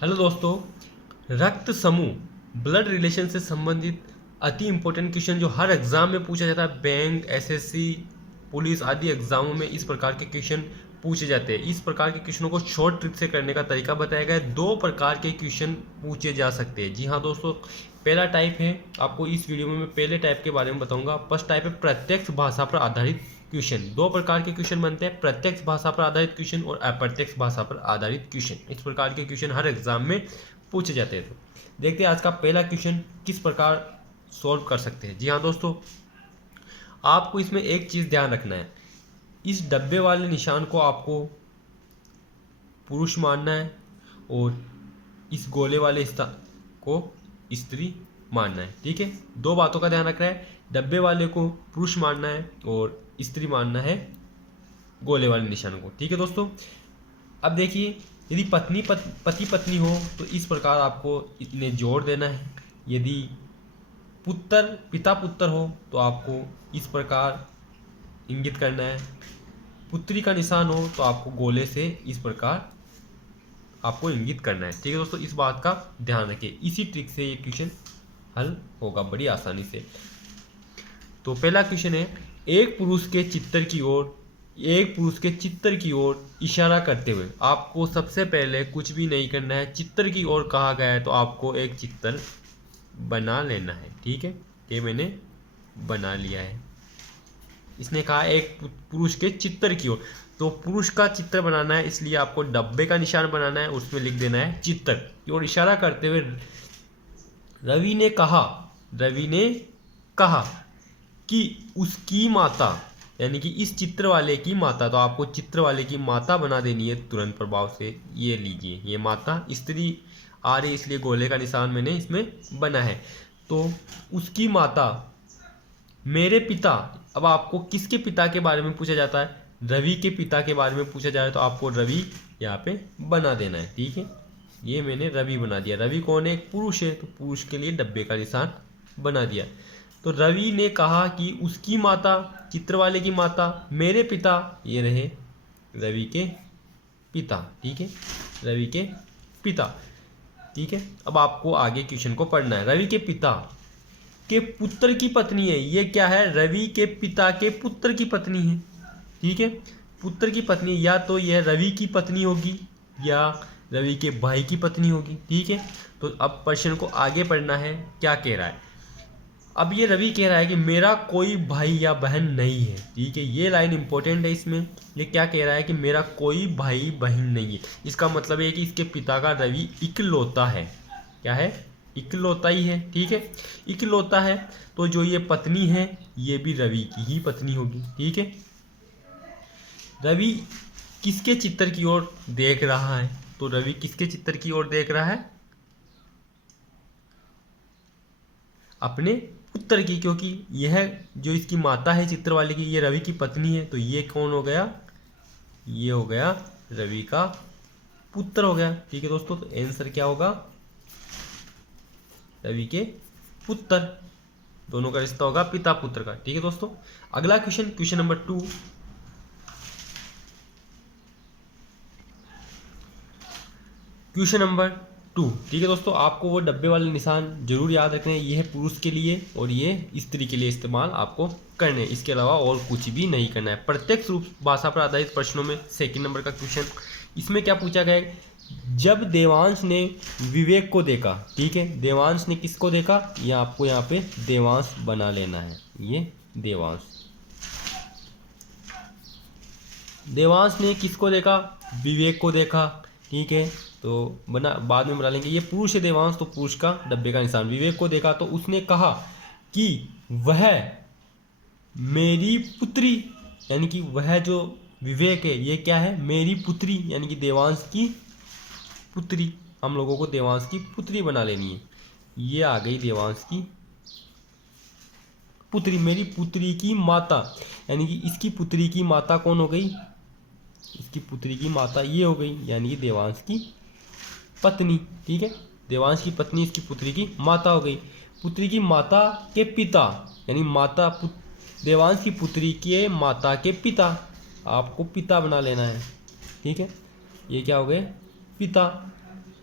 Hello दोस्तों, रक्त समूह ब्लड रिलेशन से संबंधित अति इम्पोर्टेंट क्वेश्चन जो हर एग्जाम में पूछा जाता है। बैंक, एसएससी, पुलिस आदि एग्जामों में इस प्रकार के क्वेश्चन पूछे जाते हैं। इस प्रकार के क्वेश्चनों को शॉर्ट ट्रिक से करने का तरीका बताया गया है। दो प्रकार के क्वेश्चन पूछे जा सकते हैं। जी हाँ दोस्तों, पहला टाइप है, आपको इस वीडियो में मैं पहले टाइप के बारे में बताऊंगा। फर्स्ट टाइप है प्रत्यक्ष भाषा पर आधारित क्वेश्चन। दो प्रकार के क्वेश्चन बनते हैं, प्रत्यक्ष भाषा पर आधारित क्वेश्चन और अप्रत्यक्ष भाषा पर आधारित क्वेश्चन। इस प्रकार के क्वेश्चन हर एग्जाम में पूछे जाते हैं। तो देखते हैं आज का पहला क्वेश्चन किस प्रकार सॉल्व कर सकते हैं। जी हाँ दोस्तों, आपको इसमें एक चीज ध्यान रखना है। इस डब्बे वाले निशान को आपको पुरुष मानना है और इस गोले वाले को स्त्री मानना है। ठीक है, दो बातों का ध्यान रखना है। डब्बे वाले को पुरुष मानना है और स्त्री मानना है गोले वाले निशान को। ठीक है दोस्तों, अब देखिए, यदि पति पत्नी हो तो इस प्रकार आपको इन्हें जोड़ देना है। यदि पिता पुत्र हो तो आपको इस प्रकार इंगित करना है। पुत्री का निशान हो तो आपको गोले से इस प्रकार आपको इंगित करना है। ठीक है दोस्तों, इस बात का ध्यान रखिए। इसी ट्रिक से ये क्वेश्चन हल होगा बड़ी आसानी से। तो पहला क्वेश्चन है, एक पुरुष के चित्र की ओर इशारा करते हुए आपको सबसे पहले कुछ भी नहीं करना है। चित्र की ओर कहा गया है तो आपको एक चित्र बना लेना है। ठीक है, ये मैंने बना लिया है। इसने कहा एक पुरुष के चित्र की ओर, तो पुरुष का चित्र बनाना है, इसलिए आपको डब्बे का निशान बनाना है, उसमें लिख देना है चित्र की ओर इशारा करते हुए रवि ने कहा कि उसकी माता, यानी कि इस चित्र वाले की माता, तो आपको चित्र वाले की माता बना देनी है तुरंत प्रभाव से। ये लीजिए, ये माता, स्त्री आ रही इसलिए गोले का निशान मैंने इसमें बना है। तो उसकी माता, मेरे पिता, अब आपको किसके पिता के बारे में पूछा जाता है? रवि के पिता के बारे में पूछा जाए तो आपको रवि यहाँ पे बना देना है। ठीक है, ये मैंने रवि बना दिया। रवि कौन है? एक पुरुष है, तो पुरुष के लिए डब्बे का निशान बना दिया। तो रवि ने कहा कि उसकी माता, चित्र वाले की माता, मेरे पिता, ये रहे रवि के पिता। ठीक है, रवि के पिता। ठीक है, अब आपको आगे क्वेश्चन को पढ़ना है। रवि के पिता के पुत्र की पत्नी है। ये क्या है? रवि के पिता के पुत्र की पत्नी है। ठीक है, पुत्र की पत्नी, या तो यह रवि की पत्नी होगी या रवि के भाई की पत्नी होगी। ठीक है, तो अब प्रश्न को आगे पढ़ना है। क्या कह रहा है? अब ये रवि कह रहा है कि मेरा कोई भाई या बहन नहीं है। ठीक है, ये लाइन इंपॉर्टेंट है इसमें। ये क्या कह रहा है कि मेरा कोई भाई बहन नहीं है। इसका मतलब है कि इसके पिता का रवि इकलौता है। क्या है? इकलौता ही है। ठीक है, इकलौता है, तो जो ये पत्नी है ये भी रवि की ही पत्नी होगी। ठीक है, रवि किसके चित्र की ओर देख रहा है? तो रवि किसके चित्र की ओर देख रहा है? अपने पुत्र की, क्योंकि यह जो इसकी माता है चित्र वाले की, ये रवि की पत्नी है, तो ये कौन हो गया? ये हो गया रवि का पुत्र हो गया। ठीक है दोस्तों, तो आंसर क्या होगा? रवि के पुत्र। दोनों का रिश्ता होगा पिता पुत्र का। ठीक है दोस्तों, अगला question, question number 2। Question number 2। ठीक है दोस्तों, आपको वो डब्बे वाले निशान जरूर याद रखने हैं। ये है पुरुष के लिए और ये स्त्री के लिए इस्तेमाल आपको करने हैं। इसके अलावा और कुछ भी नहीं करना है। प्रत्यक्ष रूप भाषा पर आधारित प्रश्नों में सेकंड नंबर का क्वेश्चन, इसमें क्या पूछा गया है? जब देवांश ने विवेक को देखा। ठीक है, देवांश ने किसको देखा? ये आपको यहाँ पे देवांश बना लेना है। ये देवांश ने किसको देखा? विवेक को देखा। ठीक है, तो बाद में बना लेंगे। ये पुरुष है देवांश, तो पुरुष का डब्बे का निशान। विवेक को देखा तो उसने कहा कि वह मेरी पुत्री, यानी कि वह जो विवेक है ये क्या है? मेरी पुत्री, यानी कि देवांश की पुत्री। हम लोगों को देवांश की पुत्री बना लेनी है। ये आ गई देवांश की पुत्री। मेरी पुत्री की माता, यानी कि इसकी पुत्री की माता कौन हो गई? इसकी पुत्री की माता ये हो गई, यानी कि देवांश की पत्नी। ठीक है, देवांश की पत्नी इसकी पुत्री की माता हो गई। पुत्री की माता के पिता, यानी देवांश की पुत्री के माता के पिता, आपको पिता बना लेना है। ठीक है, ये क्या हो गए? पिता।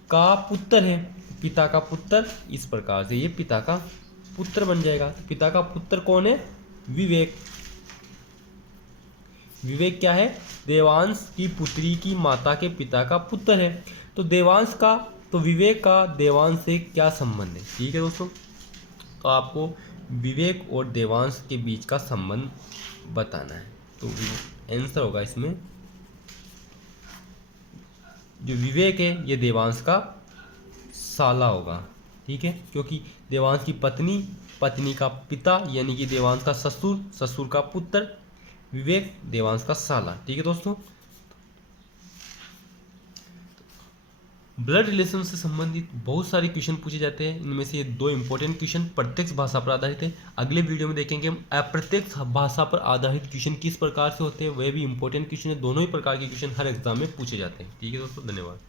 का पुत्र है, पिता का पुत्र, इस प्रकार से ये पिता का पुत्र बन जाएगा। तो पिता का पुत्र कौन है? विवेक। विवेक क्या है? देवांश की पुत्री की माता के पिता का पुत्र है। तो देवांश का, तो विवेक का देवांश से क्या संबंध है? ठीक है दोस्तों, तो आपको विवेक और देवांश के बीच का संबंध बताना है। तो आंसर होगा इसमें, जो विवेक है ये देवांश का साला होगा। ठीक है, क्योंकि देवांश की पत्नी, पत्नी का पिता यानी कि देवांश का ससुर, ससुर का पुत्र, विवेक देवांश का साला। ठीक है दोस्तों, ब्लड रिलेशन से संबंधित बहुत सारे क्वेश्चन पूछे जाते हैं। इनमें से ये 2 इंपॉर्टेंट क्वेश्चन प्रत्यक्ष भाषा पर आधारित है। अगले वीडियो में देखेंगे हम अप्रत्यक्ष भाषा पर आधारित क्वेश्चन किस प्रकार से होते हैं, वह भी इंपॉर्टेंट क्वेश्चन है। दोनों ही प्रकार के क्वेश्चन हर एग्जाम में पूछे जाते हैं। ठीक है दोस्तों, धन्यवाद।